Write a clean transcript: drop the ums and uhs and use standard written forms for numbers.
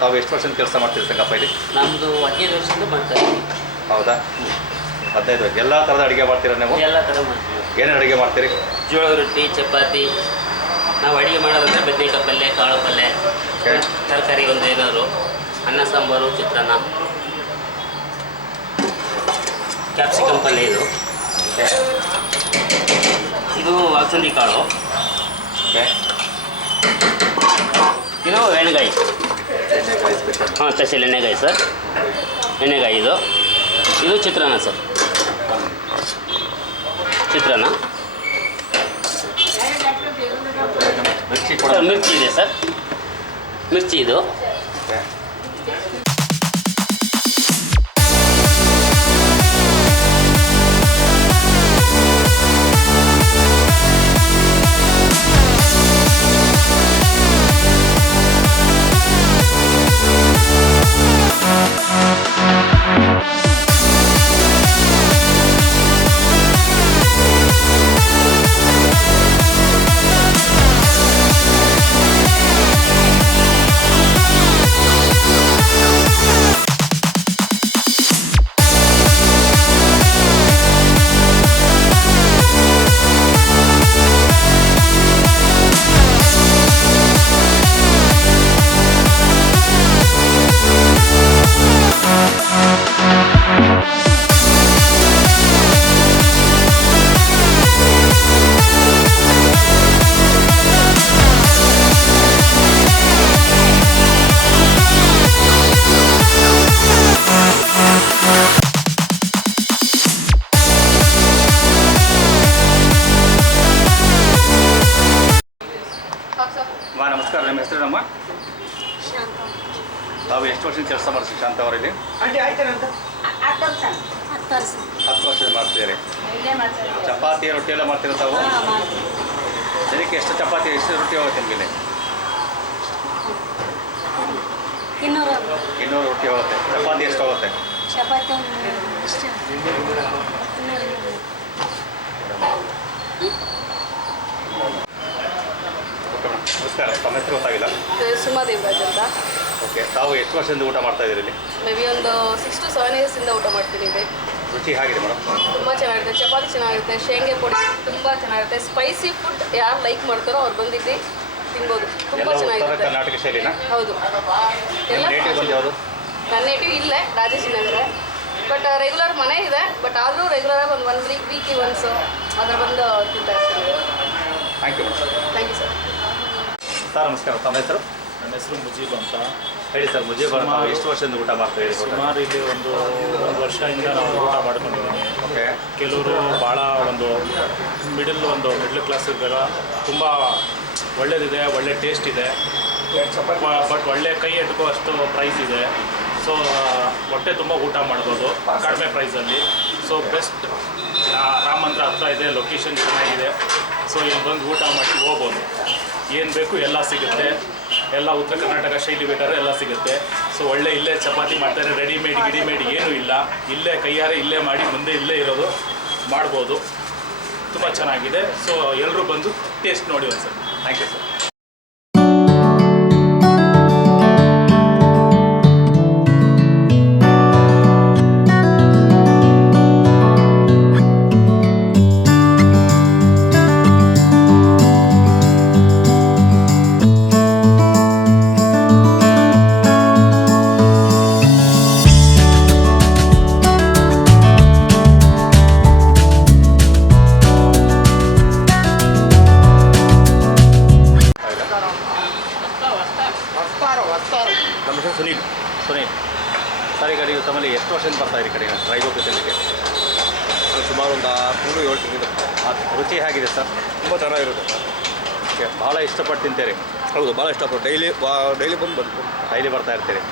ತಾವು ಎಷ್ಟು ವರ್ಷದಿಂದ ಕೆಲಸ ಮಾಡ್ತೀರಿ ಸಂಗಪ್ಪ ಇಲ್ಲಿ? ನಮ್ಮದು 15 ವರ್ಷದಿಂದ ಮಾಡ್ತಾ ಇದ್ದೀವಿ. ಹೌದಾ? 15 ವರ್ಷ. ಎಲ್ಲ ಥರದ ಅಡುಗೆ ಮಾಡ್ತೀರಾ ನೀವು? ಎಲ್ಲ ಥರ ಮಾಡ್ತೀವಿ. ಏನೇನು ಅಡುಗೆ ಮಾಡ್ತೀರಿ? ಜೋಳದ ರೊಟ್ಟಿ, ಚಪಾತಿ. ನಾವು ಅಡುಗೆ ಮಾಡೋದಂದರೆ ಬದನೆಕಾಯಿ ಪಲ್ಯ, ಕಾಳು ಪಲ್ಯ, ತರಕಾರಿ ಒಂದು ಏನಾದ್ರು, ಅನ್ನ ಸಾಂಬಾರು, ಚಿತ್ರಾನ್ನ, ಕ್ಯಾಪ್ಸಿಕಮ್ ಪಲ್ಯ. ಇದು ಅಲಸಂದಿ ಕಾಳು. ಇದು ಎಣ್ಣೆಗಾಯಿ. ಹಾಂ, ಸ್ಪೆಷಲ್ ಎಣ್ಣೆಗಾಯಿ ಸರ್. ಎಣ್ಣೆಗಾಯಿ ಇದು ಚಿತ್ರಾನ್ನ ಸರ್. ಚಿತ್ರಾನ್ನ. ಮಿರ್ಚಿ ಇದೆ ಸರ್. ಮಿರ್ಚಿ ಇದು. ನಮಸ್ಕಾರ. ನಿಮ್ಮ ಹೆಸರೇನಮ್ಮ? ತಾವು ಎಷ್ಟು ವರ್ಷದಿಂದ ಕೆಲಸ ಮಾಡ್ತೀವಿ ಶಾಂತ ಅವರಲ್ಲಿ? 10 ವರ್ಷದ ಮಾಡ್ತೀರಿ. ಚಪಾತಿ ರೊಟ್ಟಿ ಎಲ್ಲ ಮಾಡ್ತೀರ ತಾವು? ದಿನಕ್ಕೆ ಎಷ್ಟು ಚಪಾತಿ ಎಷ್ಟು ರೊಟ್ಟಿ ಹೋಗುತ್ತೆ ನಿಮಗೆ? 200 ರೊಟ್ಟಿ ಹೋಗುತ್ತೆ. ಚಪಾತಿ ಎಷ್ಟು ಹೋಗುತ್ತೆ? ನಮಸ್ಕಾರ. ತಮ್ಮ ಹೆಸರು ಗೊತ್ತಾಗಿಲ್ಲ? ಸುಮಾ ದೇವರಾಜ್ ಅಂತ. ಓಕೆ. ತಾವು ಎಷ್ಟು ವರ್ಷದಿಂದ ಊಟ ಮಾಡ್ತಾ ಇದ್ದೀರಿ ಇಲ್ಲಿ? ಮೇ ಬಿ ಒಂದು 6 to 7 ಇಯರ್ಸಿಂದ ಊಟ ಮಾಡ್ತೀನಿ ಇಲ್ಲಿ. ರುಚಿ ಹೇಗಿದೆ ಮೇಡಮ್? ತುಂಬ ಚೆನ್ನಾಗಿರುತ್ತೆ. ಚಪಾತಿ ಚೆನ್ನಾಗಿರುತ್ತೆ, ಶೇಂಗೆ ಪುಡಿ ತುಂಬ ಚೆನ್ನಾಗಿರುತ್ತೆ. ಸ್ಪೈಸಿ ಫುಡ್ ಯಾರು ಲೈಕ್ ಮಾಡ್ತಾರೋ ಅವ್ರು ಬಂದಿದ್ದು ತಿನ್ಬೋದು. ತುಂಬ ಚೆನ್ನಾಗಿರುತ್ತೆ. ಕರ್ನಾಟಕ ಶೈಲಿನ? ಹೌದು. ಎಲ್ಲ ನೇಟಿವ್ ಬಂದು ಯಾವುದು? ನನ್ನ ನೇಟಿವ್ ಇಲ್ಲೇ ರಾಜಾಜಿನಗರ. ಬಟ್ ರೆಗ್ಯುಲರ್ ಮನೆ ಇದೆ. ಬಟ್ ಆದರೂ ರೆಗ್ಯುಲರಾಗಿ ಒಂದು 1 ವೀಕ್ಲಿ ಒನ್ಸು ಅದರ ಬಂದು ತಿಂತಾ ಇರ್ತೀನಿ. Thank you madam. Thank you sir. Sir ನಮಸ್ಕಾರ. ತಮ್ಮ ಹೆಸರು? ನನ್ನ ಹೆಸರು ಮುಜೀಬ್ ಅಂತ. ಹೇಳಿ ಸರ್. ಮುಜೀಬ್ ಅವರು ಎಷ್ಟು ವರ್ಷದಿಂದ ಊಟ ಮಾಡ್ತಾ ಇದ್ದೀರಿ? ಸುಮಾರು ಇಲ್ಲಿ ಒಂದು ವರ್ಷದಿಂದ ನಾವು ಊಟ ಮಾಡ್ಕೊಂಡಿದ್ದೀನಿ. ಓಕೆ. ಕೆಲವರು ಭಾಳ ಮಿಡಲ್ ಕ್ಲಾಸ್ ಇದ್ದಾರೆ. ತುಂಬ ಒಳ್ಳೇದಿದೆ, ಒಳ್ಳೆ ಟೇಸ್ಟ್ ಇದೆ. ಬಟ್ ಒಳ್ಳೆ ಕೈ ಎಟ್ಕೋ ಅಷ್ಟು ಪ್ರೈಸ್ ಇದೆ. ಸೊ ಹೊಟ್ಟೆ ತುಂಬ ಊಟ ಮಾಡ್ಬೋದು ಕಡಿಮೆ ಪ್ರೈಸಲ್ಲಿ. So best. ರಾಮ ಮಂದಿರ ಹತ್ರ ಇದೆ, ಲೊಕೇಶನ್ ಚೆನ್ನಾಗಿದೆ. ಸೊ ಇಲ್ಲಿ ಬಂದು ಊಟ ಮಾಡಿ ಹೋಗ್ಬೋದು. ಏನು ಬೇಕು ಎಲ್ಲ ಸಿಗುತ್ತೆ. ಎಲ್ಲ ಉತ್ತರ ಕರ್ನಾಟಕ ಶೈಲಿ ಬೇಕಾದ್ರೆ ಎಲ್ಲ ಸಿಗುತ್ತೆ. ಸೊ ಒಳ್ಳೆ ಇಲ್ಲೇ ಚಪಾತಿ ಮಾಡ್ತಾರೆ. ಗಿಡಿಮೇಡ್ ಏನೂ ಇಲ್ಲ. ಇಲ್ಲೇ ಕೈಯಾರೆ ಇಲ್ಲೇ ಮಾಡಿ ಮುಂದೆ ಇಲ್ಲೇ ಇರೋದು ಮಾಡ್ಬೋದು. ತುಂಬ ಚೆನ್ನಾಗಿದೆ. ಸೊ ಎಲ್ಲರೂ ಬಂದು ಟೇಸ್ಟ್ ನೋಡಿ ಒಂದ್ಸರಿ. Thank you sir. ನಮ್ಮ ಹೆಸರು ಸುನೀಲ್. ಸರ್, ಈಗ ನೀವು ತಮ್ಮಲ್ಲಿ ಎಷ್ಟು ವರ್ಷದಿಂದ ಬರ್ತಾ ಇರಿ ಕಡೆಗೆ ರೈಗೋಪಿ ತಿನ್ನಲಿಕ್ಕೆ? ಸುಮಾರು ಒಂದು 6-7 ತಿಂಗಳು. ರುಚಿ ಹೇಗಿದೆ ಸರ್? ತುಂಬ ಚೆನ್ನಾಗಿರುತ್ತೆ. ಓಕೆ. ಭಾಳ ಇಷ್ಟಪಟ್ಟು ತಿಂತೀರಿ? ಹೌದು, ಭಾಳ ಇಷ್ಟಪಟ್ಟು ಡೈಲಿ ಬಂದು ಡೈಲಿ ಬರ್ತಾ ಇರ್ತೀರಿ?